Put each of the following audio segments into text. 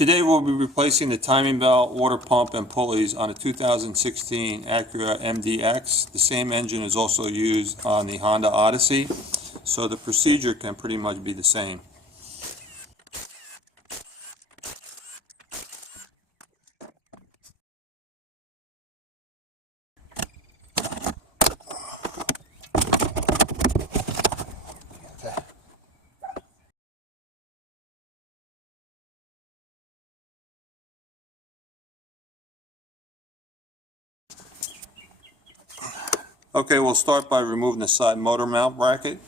Today we'll be replacing the timing belt, water pump, and pulleys on a 2016 Acura MDX. The same engine is also used on the Honda Odyssey, so the procedure can pretty much be the same. Okay, we'll start by removing the side motor mount bracket.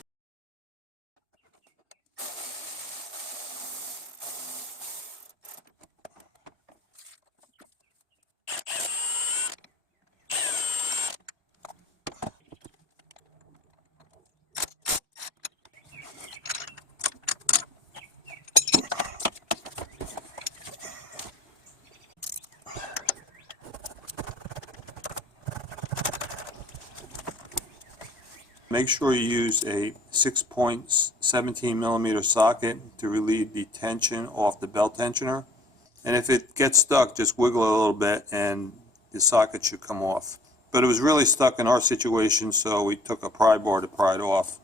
Make sure you use a 6.17 millimeter socket to relieve the tension off the belt tensioner. And if it gets stuck, just wiggle it a little bit and the socket should come off. But it was really stuck in our situation, so we took a pry bar to pry it off.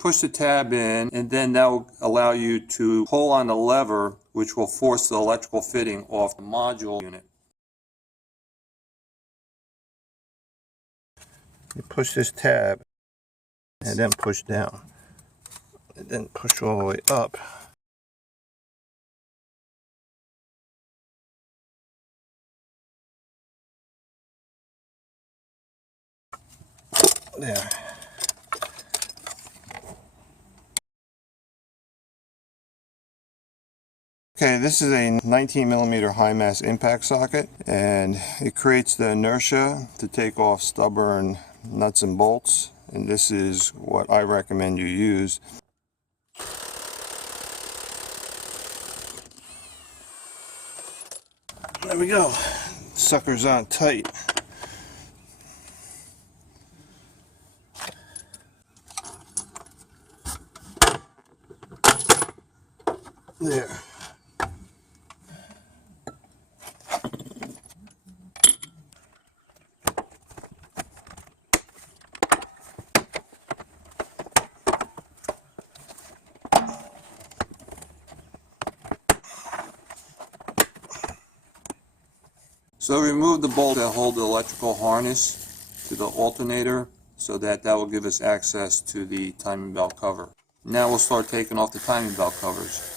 Push the tab in, and then that will allow you to pull on the lever, which will force the electrical fitting off the module unit. You push this tab and then push down, and then push all the way up. There. Okay, this is a 19 millimeter high mass impact socket, and it creates the inertia to take off stubborn nuts and bolts, and this is what I recommend you use. There we go. Sucker's on tight. There. So remove the bolt that hold the electrical harness to the alternator, so that will give us access to the timing belt cover. Now we'll start taking off the timing belt covers.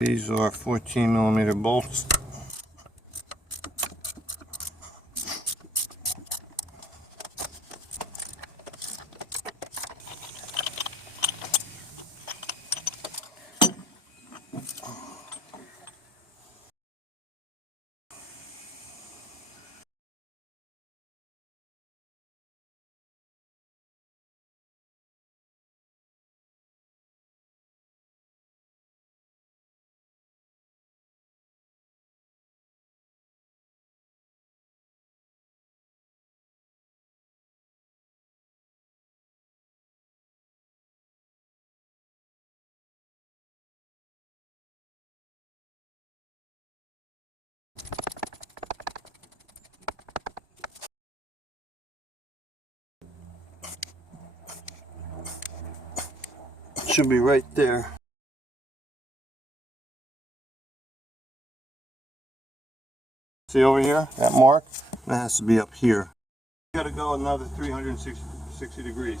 These are 14mm bolts. Should be right there. See over here, that mark? That has to be up here. You gotta go another 360 degrees.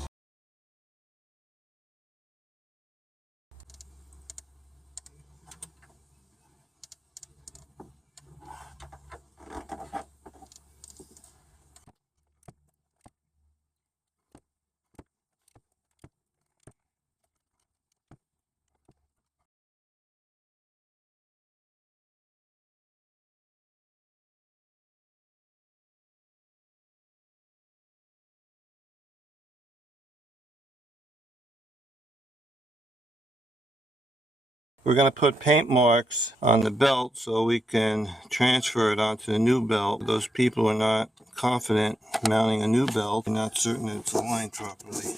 We're going to put paint marks on the belt so we can transfer it onto the new belt. Those people who are not confident mounting a new belt and not certain that it's aligned properly.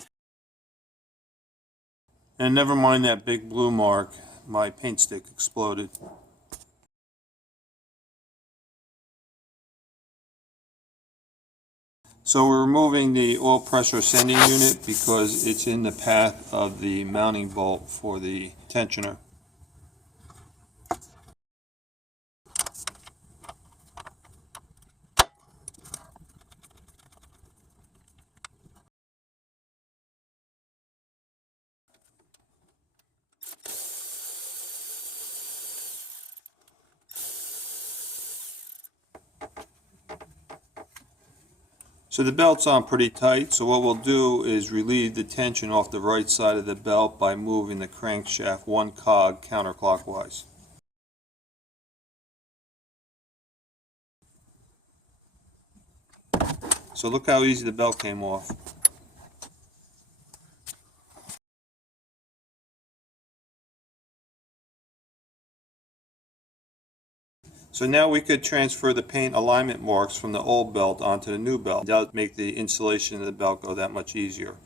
And never mind that big blue mark, my paint stick exploded. So we're removing the oil pressure sending unit because it's in the path of the mounting bolt for the tensioner. So the belt's on pretty tight, so what we'll do is relieve the tension off the right side of the belt by moving the crankshaft one cog counterclockwise. So look how easy the belt came off. So now we could transfer the paint alignment marks from the old belt onto the new belt. That would make the installation of the belt go that much easier.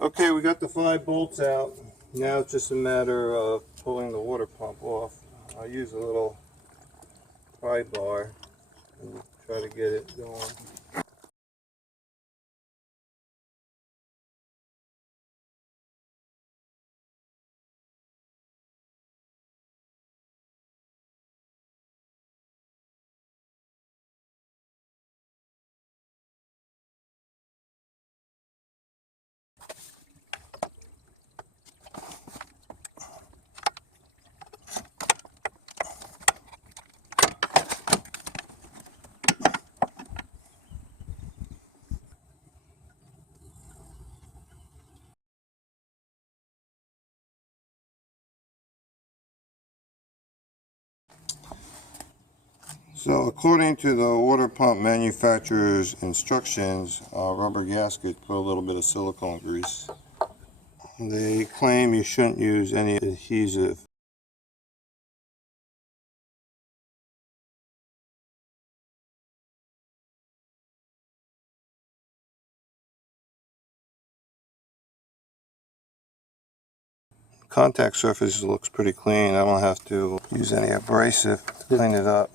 Okay, we got the 5 bolts out. Now it's just a matter of pulling the water pump off. I'll use a little pry bar and try to get it going. So according to the water pump manufacturer's instructions, rubber gasket, put a little bit of silicone grease. They claim you shouldn't use any adhesive. Contact surface looks pretty clean. I don't have to use any abrasive to clean it up.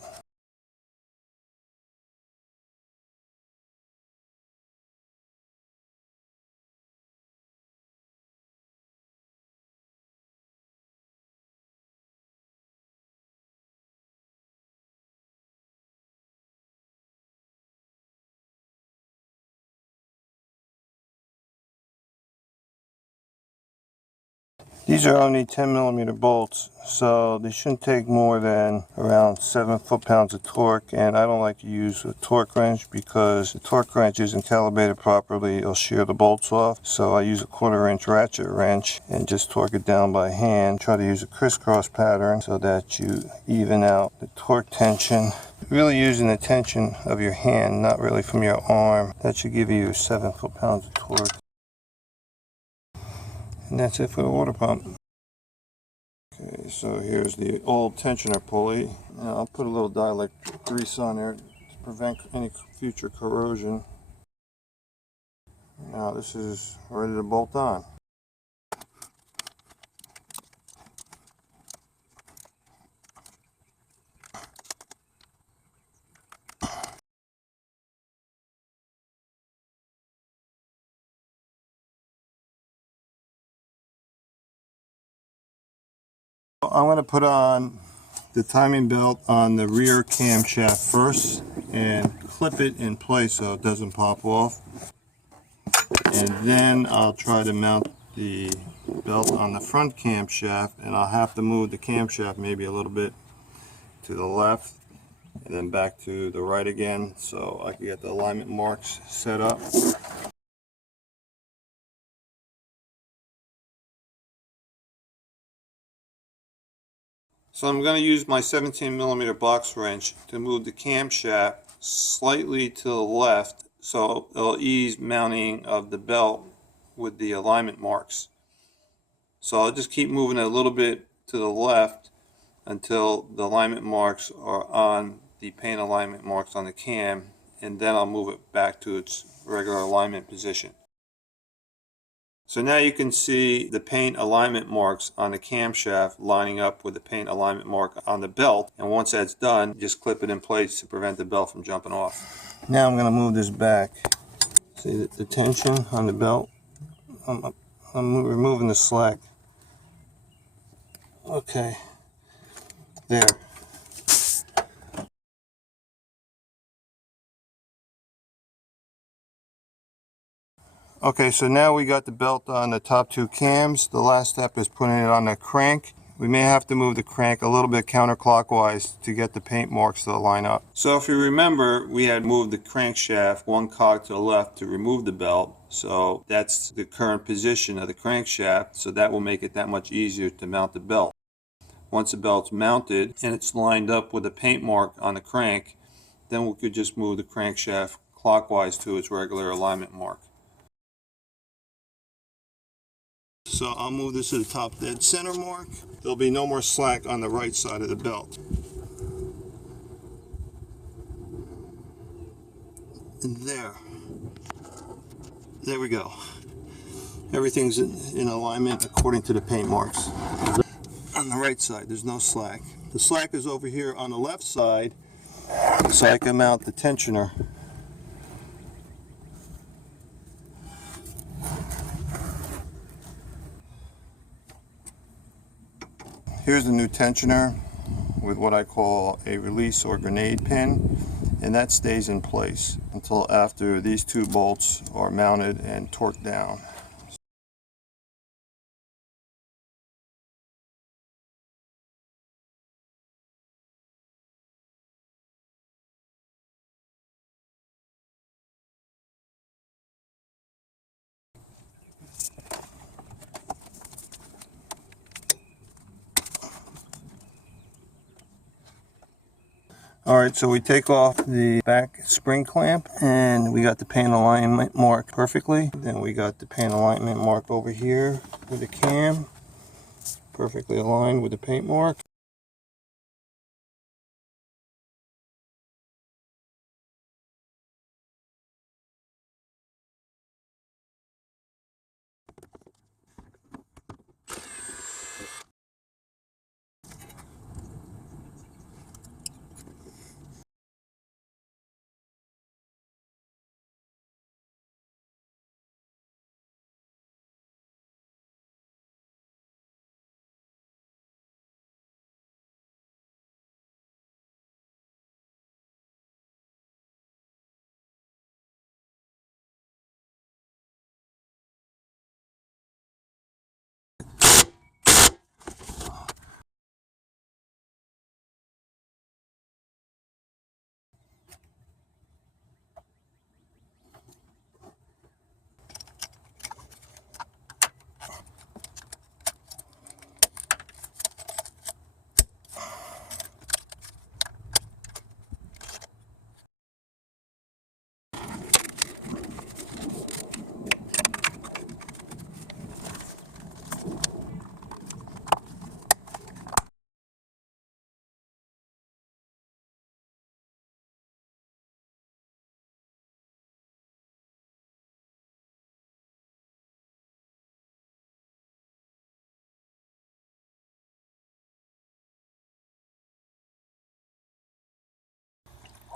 These are only 10mm bolts, so they shouldn't take more than around 7 foot-pounds of torque, and I don't like to use a torque wrench because the torque wrench isn't calibrated properly. It'll shear the bolts off, so I use a 1/4-inch ratchet wrench and just torque it down by hand. Try to use a crisscross pattern so that you even out the torque tension. Really using the tension of your hand, not really from your arm. That should give you 7 foot-pounds of torque. And that's it for the water pump. Okay, so here's the old tensioner pulley. Now I'll put a little dielectric grease on there to prevent any future corrosion. Now this is ready to bolt on. I'm going to put on the timing belt on the rear camshaft first and clip it in place so it doesn't pop off. And then I'll try to mount the belt on the front camshaft, and I'll have to move the camshaft maybe a little bit to the left and then back to the right again so I can get the alignment marks set up. So I'm going to use my 17mm box wrench to move the camshaft slightly to the left so it'll ease mounting of the belt with the alignment marks. So I'll just keep moving it a little bit to the left until the alignment marks are on the paint alignment marks on the cam, and then I'll move it back to its regular alignment position. So now you can see the paint alignment marks on the camshaft lining up with the paint alignment mark on the belt, and once that's done, just clip it in place to prevent the belt from jumping off. Now I'm going to move this back. See the tension on the belt? I'm removing the slack. Okay, there. Okay, so now we got the belt on the top two cams. The last step is putting it on the crank. We may have to move the crank a little bit counterclockwise to get the paint marks to line up. So if you remember, we had moved the crankshaft one cog to the left to remove the belt. So that's the current position of the crankshaft, so that will make it that much easier to mount the belt. Once the belt's mounted and it's lined up with the paint mark on the crank, then we could just move the crankshaft clockwise to its regular alignment mark. So I'll move this to the top dead center mark. There'll be no more slack on the right side of the belt. And there we go. Everything's in alignment according to the paint marks. On the right side, there's no slack. The slack is over here on the left side, so I can mount the tensioner. Here's the new tensioner with what I call a release or grenade pin, and that stays in place until after these two bolts are mounted and torqued down. Alright, so we take off the back spring clamp and we got the paint alignment marked perfectly. Then we got the paint alignment marked over here with the cam, perfectly aligned with the paint mark.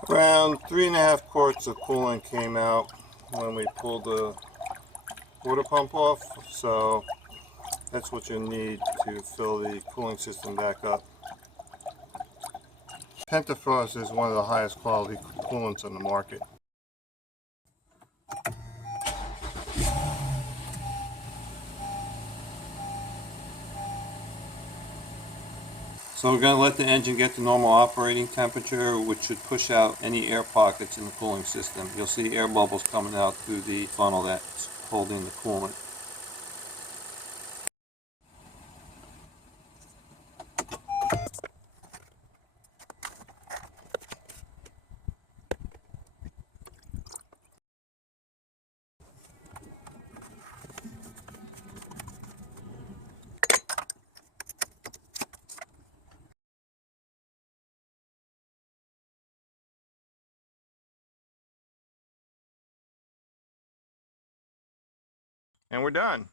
Around 3.5 quarts of coolant came out when we pulled the water pump off, so that's what you need to fill the cooling system back up. Pentafrost is one of the highest quality coolants on the market. So we're going to let the engine get to normal operating temperature, which should push out any air pockets in the cooling system. You'll see air bubbles coming out through the funnel that's holding the coolant. And we're done.